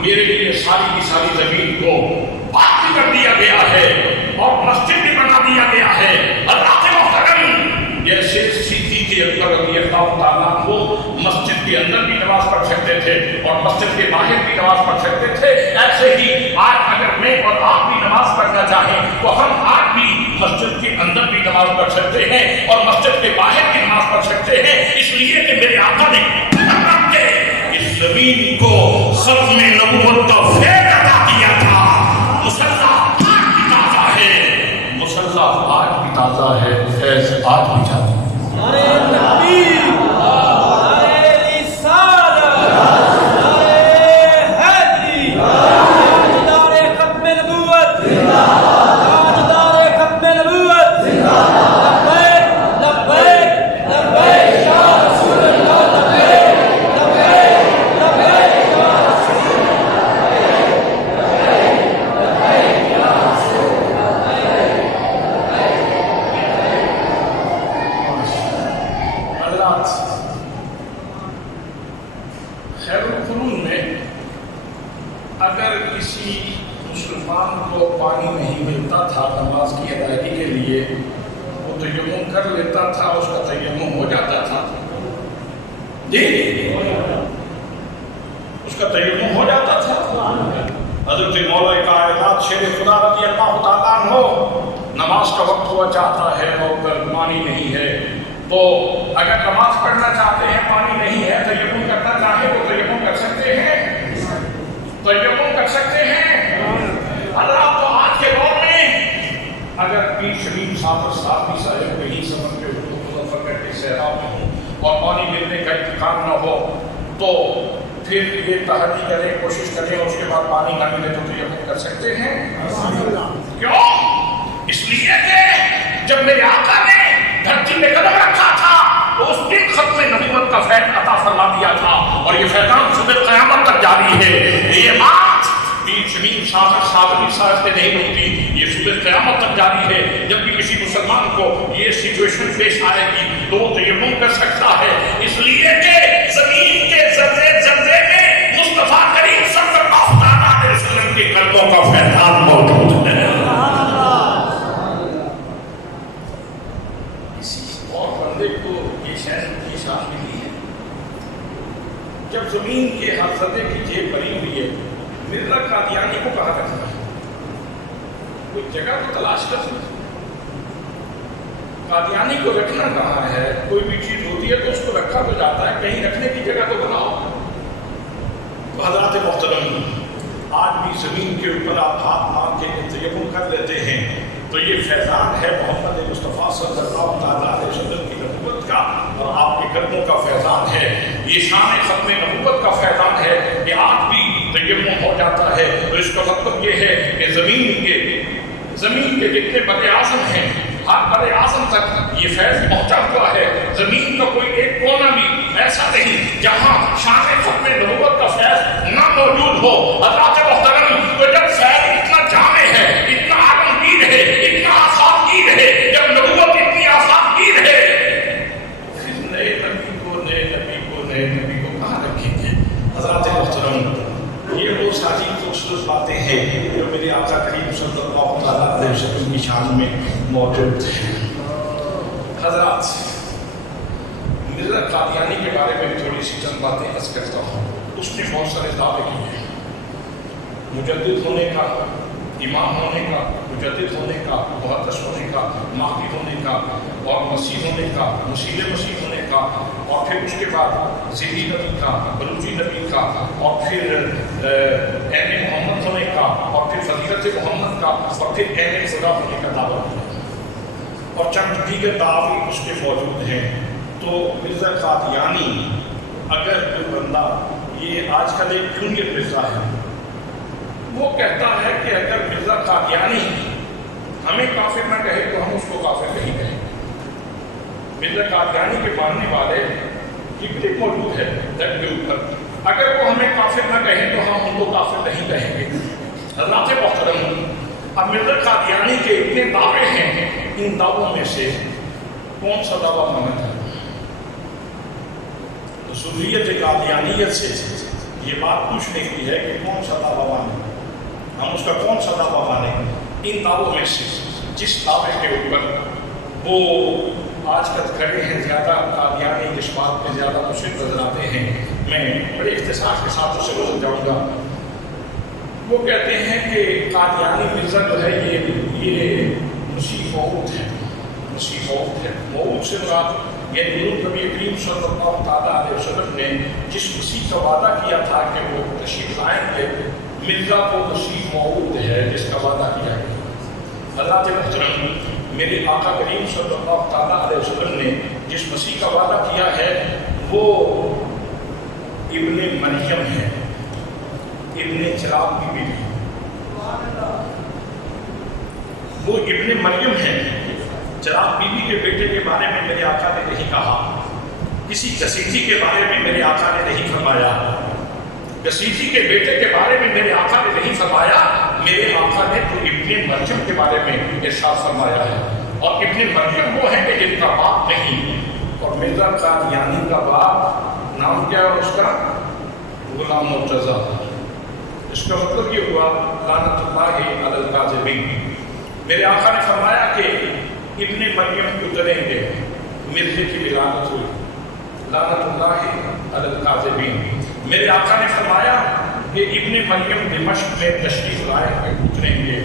میرے لیے ساری کی ساری زمین کو پاک کر دیا گیا ہے اور مسجد بھی بنا دیا گیا ہے۔ حضرات محترم جیسے صدیق اکبر رضی اللہ تعالیٰ کو مسجد کے اندر بھی نماز پڑھ سکتے تھے اور مسجد کے باہر بھی نماز پڑھ سکتے تھے، ایسے ہی آج اگر میں اور آپ بھی نماز پڑھنا چاہیں تو ہم آج بھی مسجد کے اندر بھی نماز پڑھ سکتے ہیں اور مسجد کے باہر بھی نماز پڑھ سکتے ہیں، اس لیے کہ میرے آقا نے زمین کو ختم نبوت کا فیض عطا کیا تھا۔ مصلی آج بھی تازہ ہے، مصلی آج بھی تازہ ہے، فیض آج بھی تازہ ہے۔ خیر القرون میں اگر کسی مسلمان کو پانی نہیں ملتا تھا نماز کی ادائیگی کے لیے، وہ تیمم کر لیتا تھا، اس کا تیمم ہو جاتا تھا، جی اس کا تیمم ہو جاتا تھا۔ حضرت مولا کائنات شیر خدا رضی اللہ تعالیٰ عنہ نماز کا وقت ہوا چاہتا ہے اور پانی نہیں ہے، تو اگر نماز پڑھنا چاہتے ہیں پانی نہیں ہے، تیمم کرنا چاہیں تو تیمم کر سکتے ہیں، تیمم کر سکتے ہیں۔ اللہ تو آج کے دور میں اگر پیر شبیر صاحب صاحب کہیں سفر کے مظفر کر کے سیلاب میں ہوں اور پانی ملنے کا امکان نہ ہو تو پھر یہ تحری کریں، کوشش کریں، اس کے بعد پانی نہ ملے تو تیمم کر سکتے ہیں۔ کیوں؟ اس لیے کہ جب میرے آقا نے دھرتی میں قدم رکھا تھا تو اس دن ختم نبوت کا فیض عطا فرما دیا تھا، اور یہ فیضان صبح قیامت تک جاری ہے۔ یہ بات پیر شمیم صادقی صاحب سے نہیں ہوتی، یہ صبح قیامت تک جاری ہے۔ جب بھی کسی مسلمان کو یہ سچویشن پیش آئے گی تو وہ تیمم کر سکتا ہے، اس لیے کہ زمین کے ذرے میں مصطفیٰ کریم صلی اللہ علیہ وسلم کے قدموں کا فیضان موجود ہے۔ جب زمین کے ہر ذرے کی جیب بھری ہوئی ہے، مرزا قادیانی کو کہاں رکھنا ہے؟ کوئی جگہ تو تلاش کر سکتے۔ قادیانی کو رکھنا کہاں ہے؟ کوئی بھی چیز ہوتی ہے تو اس کو رکھا تو جاتا ہے، کہیں رکھنے کی جگہ تو بناؤ۔ تو حضرات محترم، آج بھی زمین کے اوپر آپ ہاتھ مار کے تیمم کر لیتے ہیں تو یہ فیضان ہے محمد مصطفیٰ صلی اللہ تعالیٰ علیہ وسلم کی نبوت کا، اور آپ کے قدموں کا فیضان ہے۔ یہ شان ختم نبوت کا فیضان ہے کہ آج بھی تیمم ہو جاتا ہے، اور اس کا مطلب یہ ہے کہ زمین کے جتنے بر اعظم ہیں، ہر بر اعظم تک یہ فیض پہنچا ہوا ہے۔ زمین کا کوئی ایک کونا بھی ایسا نہیں جہاں شان ختم نبوت کا فیض نہ موجود ہو۔ حضرات محترم، تو جب فیض اتنا جامع ہے، اتنا عالمگیر ہے، اتنا آفاقگیر ہے، جب نبوت اتنی آفاقگیر ہے، پھر نئے نبی کو کہاں رکھیں گے؟ حضرات محترم، یہ وہ ساری خوبصورت باتیں ہیں جو میرے آقا کریم صلی اللہ تعالیٰ علیہ وسلم کی شان میں موجود ہیں۔ حضرات، مرزا قادیانی کے بارے میں تھوڑی سی چند باتیں عرض کرتا ہوں۔ اس نے بہت سارے دعوے کیے ہیں، مجدد ہونے کا، امام ہونے کا، مجدد ہونے کا، محدث ہونے کا، مہدی ہونے کا، اور مسیح ہونے کا، مسیح ہونے کا، اور پھر اس کے بعد ذیلی نبی کا، بلوچی نبی کا، اور پھر عین محمد ہونے کا، اور پھر فضیلت محمد کا، اور پھر عین خدا ہونے کا دعویٰ کیا، اور چند دیگر دعوے اس کے موجود ہیں۔ تو مرزا قادیانی، اگر کوئی بندہ، یہ آج کل ایک جونیئر مرزا ہے، وہ کہتا ہے کہ اگر مرزا قادیانی ہمیں کافر نہ کہے تو ہم اس کو کافر نہیں کہیں گے۔ مرزا قادیانی کے ماننے والے کتنے موجود ہے درد کے اوپر، اگر وہ ہمیں کافر نہ کہیں تو ہم ان کو کافر نہیں کہیں گے۔ حضرات محترم، اب مرزا قادیانی کے اتنے دعوے ہیں، ان دعووں میں سے کون سا دعویٰ مانا جائے؟ ذریت قادیانیت سے یہ بات پوچھنے کی ہے کہ کون سا دعویٰ مانے، ہم اس کا کون سا دعویٰ مانیں؟ ان دعووں میں سے جس دعوے کے اوپر وہ آج کل کھڑے ہیں، زیادہ قادیانی اس بات پہ زیادہ مصر نظر آتے ہیں، میں بڑے اختصار کے ساتھ اسے گزر جاؤں گا۔ وہ کہتے ہیں کہ قادیانی مرزا جو ہے یہ مسیح موعود ہے، مسیح موعود ہے۔ موعود سے مراد یعنی نبی کریم صلی اللہ تعالیٰ علیہ وسلم نے جس مسیح کا وعدہ کیا تھا کہ وہ تشریف لائیں گے، مرزا کو مسیح موعود ہے جس کا وعدہ کیا گیا۔ حضرات محترم، میرے آقا کریم صلی اللہ تعالیٰ علیہ وسلم نے جس مسیح کا وعدہ کیا ہے وہ ابن مریم ہے، ابن چراغ کی بیوی، وہ ابن مریم ہے۔ چراغ بیوی کے بیٹے کے بارے میں میرے آقا نے نہیں کہا، کسی کسیٹی کے بارے میں میرے آقا نے نہیں فرمایا، کسیٹی کے بیٹے کے بارے میں میرے آقا نے نہیں فرمایا، میرے آقا نے تو ابن مریم کے بارے میں ارشاد فرمایا ہے، اور ابن مریم وہ ہے کہ جن کا باپ نہیں۔ اور مرزا قادیانی کا باپ نام کیا ہے اس کا؟ غلام مرتضیٰ. اس کا مطلب یہ ہوا لعنت اللہ علی الکاذبین. میرے آقا نے فرمایا کہ ابن مریم اتریں گے، مرزے کی بھی لعنت ہوئی، لعنت اللہ علی الکاذبین. میرے آقا نے فرمایا کہ ابن مریم دمشق میں تشریف لائے ہوئے اتریں گے،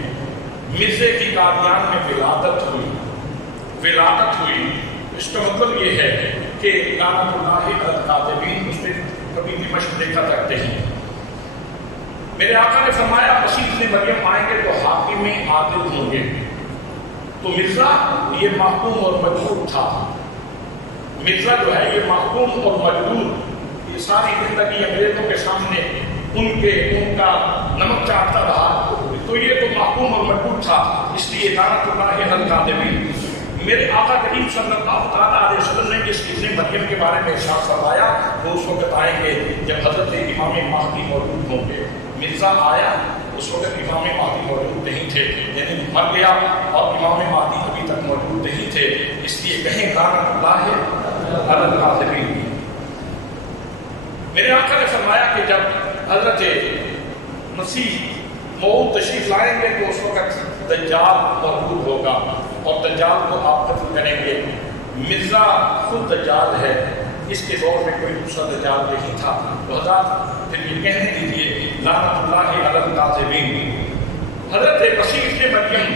مرزے کی قادیان میں ولادت ہوئی. اس کا مطلب یہ ہے کہ لعنت اللہ علی الکاذبین اس نے کبھی دمشق دیکھا کرتے ہیں. میرے آقا نے فرمایا مسیح ابن مریم آئیں گے تو حاکم عادل ہوں گے. تو مرزا یہ محکوم اور مجبور تھا. مرزا جو ہے یہ محکوم اور مجبور، یہ ساری زندگی انگریزوں کے سامنے ان کا نمک چاٹتا رہا، تو یہ تو محکوم اور مجبور تھا. اس لیے لعنت اللہ علی الکاذبین. میرے آقا کریم صلی اللہ تعالیٰ علیہ وسلم نے جس ابن مریم کے بارے میں ارشاد فرمایا وہ اس وقت آئیں گے جب حضرت امام مہدی موجود ہوں گے. مرزا آیا اس وقت امام مہدی موجود نہیں تھے، یعنی مر گیا اور امام مہدی ابھی تک موجود نہیں تھے. اس لیے کہیں لعنت اللہ علی الکاذبین. میرے آقا نے فرمایا کہ جب حضرت مسیح موعود تشریف لائیں گے تو اس وقت دجال موجود ہوگا اور دجال کو آپ قتل کریں گے. مرزا خود دجال ہے، اس کے دور میں کوئی دوسرا دجال نہیں تھا. تو حضرت پھر یہ کہنے دیجیے لعنت اللہ علی الکاذبین. حضرت مسیح ابن مریم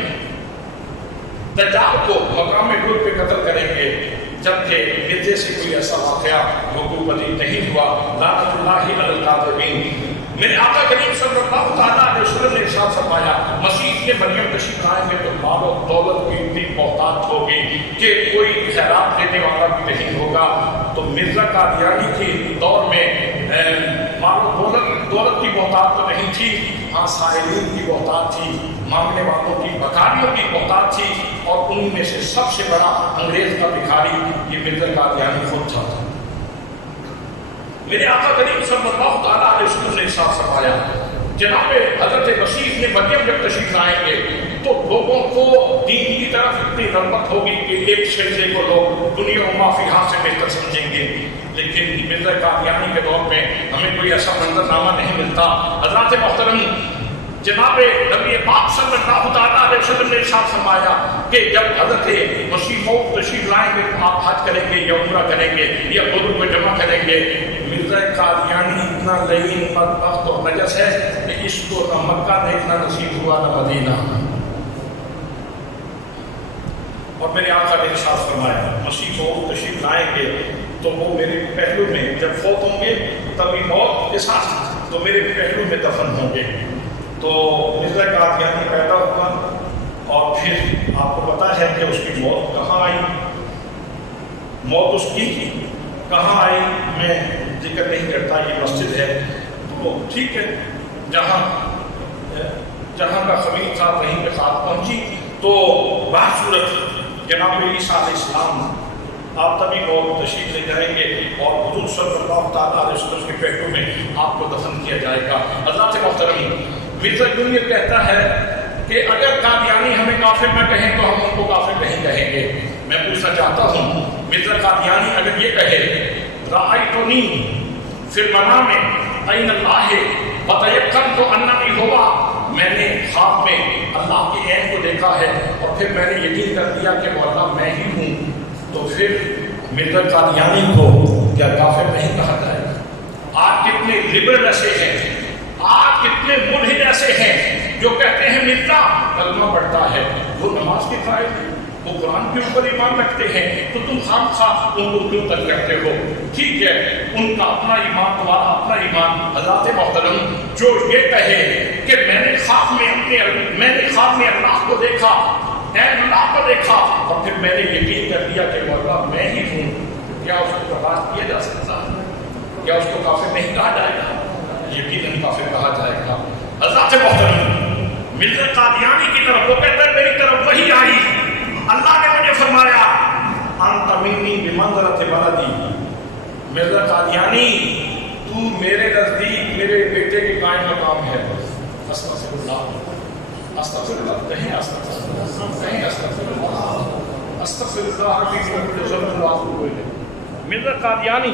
دجال کو مقام ڈور پہ قتل کریں گے جبکہ مرزے سے کوئی ایسا واقعہ وقوع پذیر نہیں ہوا. لعنت اللہ علی الکاذبین. میرے آقا کریم صلی اللہ تعالیٰ علیہ وسلم نے ارشاد فرمایا مسیح ابن مریم تشریف لائیں گے تو مال و دولت کی اتنی بہتات ہوگی کہ کوئی خیرات دینے والا بھی نہیں ہوگا. تو مرزا قادیانی کے دور میں مال و دولت کی بہتات تو نہیں تھی، ہاں سائلین کی بہتات تھی، مانگنے والوں کی بکاریوں کی بہتات تھی، اور ان میں سے سب سے بڑا انگریز کا بھکاری یہ مرزا قادیانی خود تھا. میرے آقا کریم صلی اللہ تعالیٰ علیہ وسلم نے ارشاد فرمایا جناب حضرت مسیح ابن مریم جب تشریف لائیں گے تو لوگوں کو دین کی طرف اتنی رغبت ہوگی کہ ایک سجدے کو لوگ دنیا و ما فیہا سے بہتر سمجھیں گے. لیکن مرزا قادیانی کے دور میں ہمیں کوئی ایسا منظرنامہ نہیں ملتا. حضرات محترم جناب نبی پاک صلی اللہ تعالیٰ علیہ وسلم نے ارشاد فرمایا کہ جب حضرت مسیح موعود تشریف لائیں گے تو آپ حج کریں گے یا عمرہ کریں گے یا بزرگ کو جمع کریں گے. مرزا قادیانی اتنا لعین بدبخت اور نجس ہے کہ اس کو نہ مکہ دیکھنا نصیب ہوا نہ مدینہ. اور میرے آقا نے ارشاد فرمایا مسیح موعود تشریف لائیں گے تو وہ میرے پہلو میں جب فوت ہوں گے تبھی موت کے ساتھ تو میرے پہلو میں دفن ہوں گے. تو مرزا قادیانی پیدا ہوا اور پھر آپ کو پتا ہے کہ اس کی موت کہاں آئی. موت اس کی کہاں آئی میں ذکر نہیں کرتا، یہ مسجد ہے تو ٹھیک ہے، جہاں کا خمیر تھا وہیں پہ خاک پہنچی. تو بصورت جناب عیسیٰ علیہ السلام آپ تبھی موت تشریف لے جائیں گے اور حضور صلی اللہ تعالیٰ علیہ وسلم کے پہلو میں آپ کو دفن کیا جائے گا. حضرات محترم مرزا یوں یہ کہتا ہے کہ اگر قادیانی ہمیں کافر نہ کہیں تو ہم ان کو کافر نہیں کہیں گے. میں پوچھنا چاہتا ہوں مرزا قادیانی اگر یہ کہے رأیتنی فی المنام این اللہ وتیقنت اننی ہوا، میں نے خواب میں اللہ کے عین کو دیکھا ہے اور پھر میں نے یقین کر دیا کہ وہ اللہ میں ہی ہوں، تو پھر مرزا قادیانی کو کیا کافر نہیں کہا جائے گا؟ آج کتنے لبرل ایسے ہیں، آج کتنے ملحد ایسے ہیں جو کہتے ہیں مرزا کلمہ پڑھتا ہے، وہ نماز کے قائل ہیں، وہ قرآن کے اوپر ایمان رکھتے ہیں، تو تم خام خواہ ان کو کیوں تک کرتے ہو؟ ٹھیک ہے، ان کا اپنا ایمان، تمہارا اپنا ایمان. حضرات محترم جو یہ کہے کہ میں نے خواب میں اللہ کو دیکھا، اللہ کو دیکھا اور پھر میں نے یقین کر دیا کہ وہ اللہ میں ہی ہوں، کیا اس کو برداشت کیا جا سکتا ہے؟ کیا اس کو کافر نہیں کہا جائے گا؟ یقیناً کافر کہا جائے گا. حضرات محترم مرزا قادیانی کی طرف وہ کہتا ہے میری طرف وحی آئی، اللہ نے مجھے فرمایا انت منی بمنزلۃ ولدی، مرزا قادیانی تو میرے نزدیک میرے بیٹے کے قائم مقام ہے. استغفر اللہ، استغفر اللہ، کہیں استغفر اللہ، کہیں استغفر اللہ، استغفر اللہ ربی من كل ذنب. مرزا قادیانی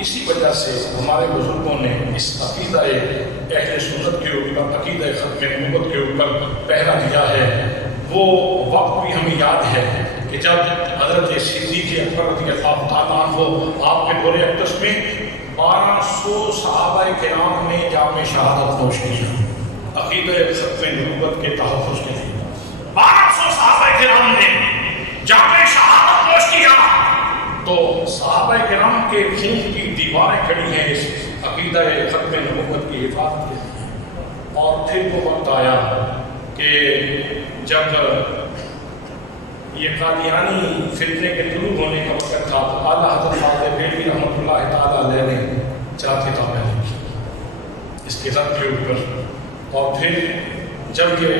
اسی وجہ سے ہمارے بزرگوں نے اس عقیدہ اہل سنت کے اوپر، عقیدہ ختم نبوت کے اوپر پہرا دیا ہے۔ وہ وقت بھی ہمیں یاد ہے کہ جب حضرت صدیق اکبر رضی اللہ تعالیٰ عنہ آپ کے دور اقدس میں 1200 صحابہ کرام نے جام شہادت نوش کیا عقیدہ ختم نبوت کے تحفظ کے لیے۔ 1200 صحابہ کرام نے جام شہادت نوش کیا، تو صحابہ کرام کے خون کی دیواریں کھڑی ہیں اس عقیدہ ختم نبوت کی حفاظت کے لیے۔ اور پھر وہ وقت آیا کہ جب یہ قادیانی فتنے کے طلوع ہونے کا وقت تھا، تو اعلیٰ حضرت خواجہ بریلوی رحمۃ اللہ تعالیٰ علیہ نے چار کتابیں لکھی اس کتاب کے اوپر۔ اور پھر جب یہ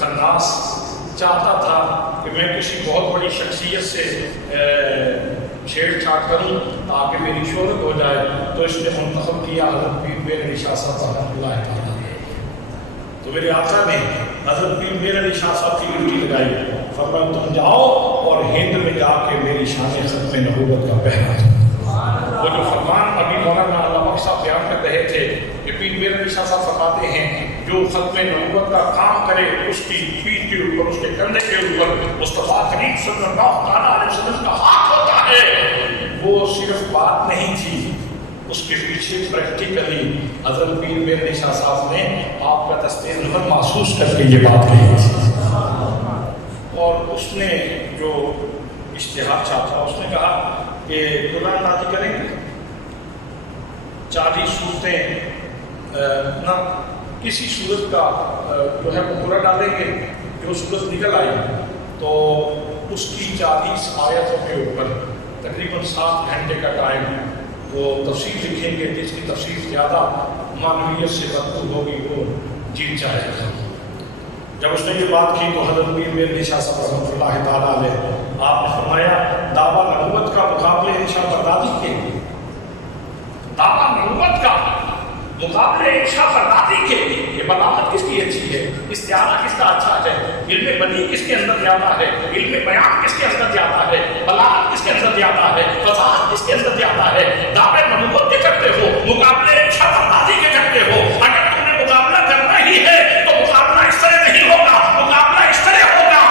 خناس چاہتا تھا کہ میں کسی بہت بڑی شخصیت سے چھیڑ چھاڑ کروں تاکہ میری شہرت ہو جائے، تو اس نے منتخب کیا حضرت پیر میر علی شاہ صاحب رحمۃ اللہ تعالیٰ۔ تو میرے آقا نے حضرت پیر میر علی شاہ صاحب کی ڈیوٹی لگائی، فرمایا تم جاؤ اور ہند میں جا کے میری شان ختم نبوت کا پہرا دو۔ وہ جو فرمان ابھی مولانا علامہ صاحب بیان کر رہے تھے کہ پیر میر علی شاہ صاحب فرماتے ہیں جو ختم نبوت کا کام کرے اس کی پیٹھ کے اوپر، اس کے کندھے کے اوپر مصطفیٰ کریم صلی اللہ علیہ وسلم کا ہاتھ ہوتا ہے، وہ صرف بات نہیں تھی، اس کے پیچھے پریکٹیکلی حضرت پیر میر علی شاہ صاحب نے آپ کا دستِ نظر محسوس کر کے یہ بات کہی تھی۔ اور اس نے جو اشتہار چاہتا، اس نے کہا کہ قرآن نازل کریں گے 40 صورتیں نہ کسی صورت کا جو ہے وہ پورا ڈالیں گے، جو صورت نکل آئی تو اس کی 40 آیتوں کے اوپر تقریباً 7 گھنٹے کا ٹائم وہ تفسیر لکھیں گے، جس کی تفسیر زیادہ معنویت سے بھرپور ہوگی وہ جیت جائے گا۔ جب اس نے یہ بات کی تو حضرت پیر میر علی شاہ صاحب رحمۃ اللہ تعالیٰ علیہ آپ نے فرمایا دعویٰ نبوت کا مقابلے انشاء بردادی کے، دعویٰ نبوت کا مقابلے انشاء بردادی کے، یہ بلاغت کس کی اچھی ہے، استعارہ کس کا اچھا ہے، علم بدیع کس کے اندر زیادہ ہے، علم بیان کس کے اندر زیادہ ہے، بلاغت کس کے اندر زیادہ ہے، فصاحت کس کے اندر زیادہ ہے۔ دعویٰ نبوت کے کرتے ہو، مقابلے انشاء بردادی کے کرتے ہو۔ اگر تم نے مقابلہ کرنا ہی ہے تو مقابلہ اس طرح نہیں ہوگا، مقابلہ اس طرح ہوگا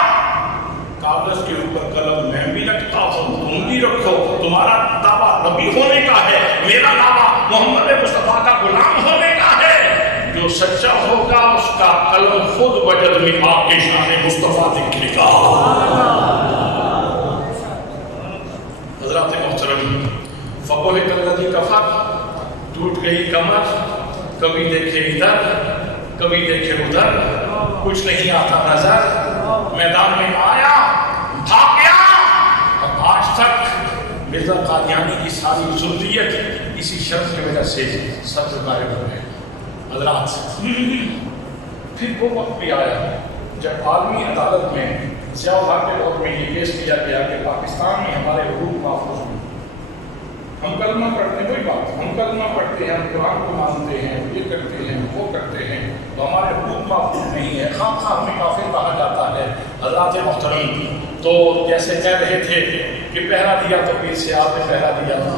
کاغذ کے اوپر قلم میں بھی رکھتا ہوں، تم بھی رکھو، تمہارا دعویٰ نبی ہونے کا ہے، میرا دعویٰ محمد مصطفیٰ کا غلام ہونے کا ہے۔ جو سچا ہوگا اس کا قلم خود وجد میں آپ کے شان مصطفیٰ لکھے گا۔ حضرات محترم، فبہت الذی کفر، ٹوٹ گئی کمر، کبھی دیکھے ادھر کبھی دیکھے ادھر، کچھ نہیں آتا نظر، میدان میں آیا بھاگ گیا۔ اور آج تک مرزا قادیانی کی ساری ذریت اسی شرط کی وجہ سے سب سے غائب ہو گئے۔ حضرات، پھر وہ وقت بھی آیا جب عالمی عدالت میں ضیاء الحق کے دور میں یہ کیس کیا گیا کہ پاکستان میں ہمارے حقوق محفوظ ہیں۔ ہم کلمہ پڑھتے ہیں، کوئی بات، ہم کلمہ پڑھتے ہیں، ہم قرآن کو مانتے ہیں، یہ کرتے ہیں وہ کرتے ہیں، تو ہمارے حقوق محفوظ نہیں ہے، خواہ خواہ ہمیں کافر کہا جاتا ہے۔ حضرات محترم، تو جیسے کہہ رہے تھے کہ پہرا دیا تو پیر سے آپ نے پہرا دیا تھا،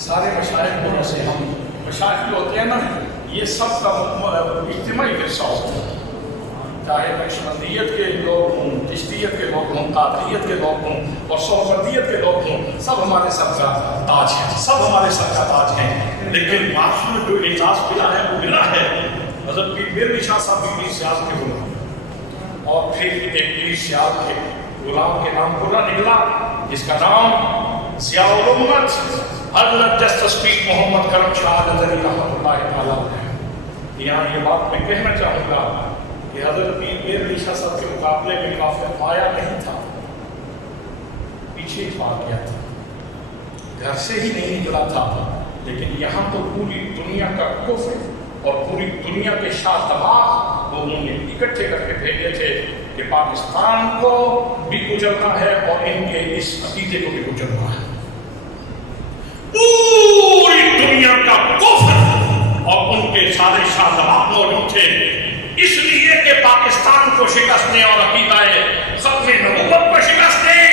سارے مشائخ میں سے ہم مشائخ جو ہوتے ہیں نا، یہ سب کا اجتماعی ورثہ ہوتا ہے، چاہے نقشبندیت کے لوگ ہوں، چشتیت کے لوگ ہوں، قادریت کے لوگ ہوں اور صوفیت کے لوگ ہوں، سب ہمارے سر کا تاج ہیں، سب ہمارے سر کا تاج ہیں۔ لیکن معاش میں جو اعزاز ملا ہے وہ ملا ہے حضرت پیر میر علی شاہ صاحب کی پیر سیاست کے غلام، اور پھر ایک پیر سیاست کے غلام کے نام پورا نکلا جس کا نام ضیاء الامت حضرت جسٹس پیر محمد کرم شاہ نظری رحمۃ اللہ تعالیٰ ہے۔ یہاں یہ بات میں کہنا چاہوں گا کہ حضرت پیر میر علی شاہ صاحب کے مقابلے میں کافر آیا نہیں تھا، پیچھے بھاگ گیا تھا، گھر سے ہی نہیں نکلا تھا، لیکن یہاں تو پوری دنیا کا کفر اور پوری دنیا کے شاہ تباہ وہ انہوں نے اکٹھے کر کے بھیجے تھے کہ پاکستان کو بھی کچلنا ہے اور ان کے اس عقیدے کو بھی کچلنا ہے۔ پوری دنیا کا کفر اور ان کے سارے شاہ تباہ موجود تھے، اس لیے کہ پاکستان کو شکست دیں اور عقیدہ ختم نبوت کو شکست دیں۔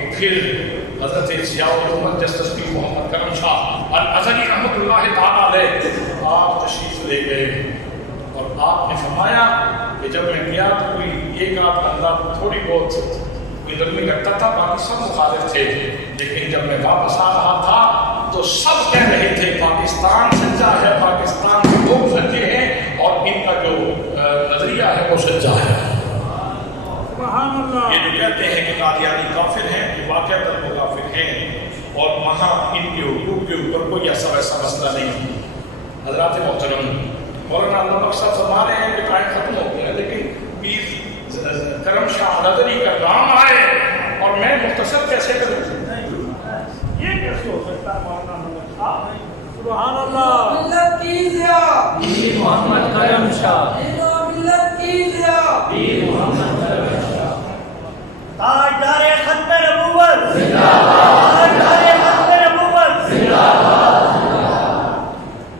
تو پھر حضرت ضیاء الامت جسٹس پیر محمد کرم شاہ الازہری رحمۃ اللہ تعالیٰ علیہ آپ تشریف لے گئے اور آپ نے فرمایا کہ جب میں گیا تو کوئی ایک آدھ بندہ تھوڑی بہت کوئی نرمی رکھتا تھا، باقی سب مخالف تھے، لیکن جب میں واپس آ رہا تھا تو سب کہہ رہے تھے پاکستان سچا ہے، پاکستان کے لوگ سچے ہیں اور ان کا جو نظریہ ہے وہ سچا ہے۔ یہ جو کہتے ہیں کہ قادیانی کافر ہیں، یہ واقعتاً وہ کافر ہیں اور وہاں ان کے حقوق کے اوپر کوئی ایسا ویسا مسئلہ نہیں۔ حضرات محترم، مولانا علامہ بخش صاحب فرما رہے ہیں کہ ٹائم ختم ہو گیا، لیکن پیر کرم شاہ الازہری کا نام آئے اور میں مختصر کیسے کروں؟ یہ کیسے ہو سکتا ہے مولانا علامہ صاحب؟ سبحان اللہ، ملت کی ضیاء پیر محمد کرم شاہ، ملت کی ضیاء پیر محمد کرم شاہ، تاجدار ختم نبوت زندہ باد، تاجدار ختم نبوت زندہ باد۔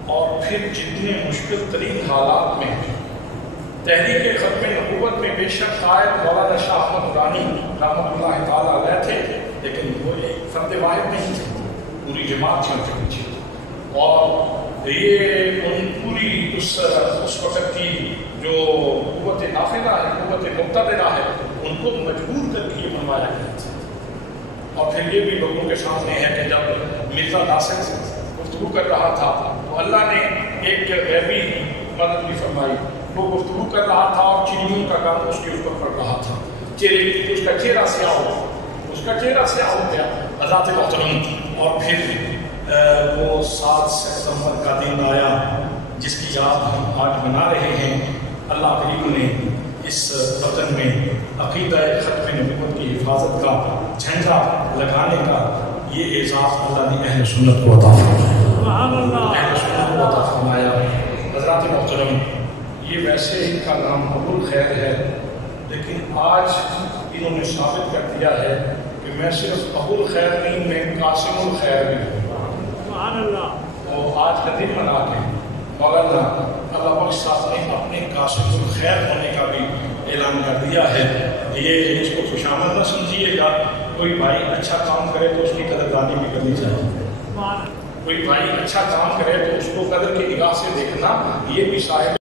اور پھر جتنے مشکل ترین حالات میں تحریک ختم نبوت میں بے شک قائد مولانا شاہ احمد نورانی رحمۃ اللہ تعالیٰ علیہ تھے، لیکن وہ ایک فرد واحد نہیں تھے، پوری جماعت تھی ان کے پیچھے، اور یہ ان پوری اس وقت کی جو قوت نافذہ ہے، قوت مقتدرہ ہے، ان کو مجبور کر کے یہ بنوایا گیا تھا۔ اور پھر یہ بھی لوگوں کے سامنے ہے کہ جب مرزا ناصر گفتگو کر رہا تھا تو اللہ نے ایک غیبی مدد بھی فرمائی، وہ گفتگو کر رہا تھا اور چڑیوں کا گانا اس کے اوپر پڑ رہا تھا، اس کا چہرہ سیاہ ہو گیا، اس کا چہرہ سیاہ ہو گیا۔ حضرات محترم، اور پھر وہ 7 ستمبر کا دن آیا جس کی یاد ہم آج منا رہے ہیں۔ اللہ کریم نے اس وطن میں عقیدہ ختم نبوت کی حفاظت کا جھنڈا لگانے کا یہ اعزاز اللہ نے اہل سنت کو عطا فرمایا، اہل سنت کو عطا فرمایا۔ حضرات محترم، یہ ویسے ان کا نام ابو الخیر ہے، لیکن آج انہوں نے ثابت کر دیا ہے کہ میں صرف ابو الخیر نہیں، میں قاسم الخیر بھی ہوں۔ تو آج کا دن منا کے مولانا اللہ بخش صاحب نے اپنے قاسم الخیر ہونے کا بھی اعلان کر دیا ہے۔ یہ اس کو خوشامد نہ سمجھیے گا، کوئی بھائی اچھا کام کرے تو اس کی قدردانی بھی کرنی چاہیے، کوئی بھائی اچھا کام کرے تو اس کو قدر کی نگاہ سے دیکھنا، یہ بھی صاحب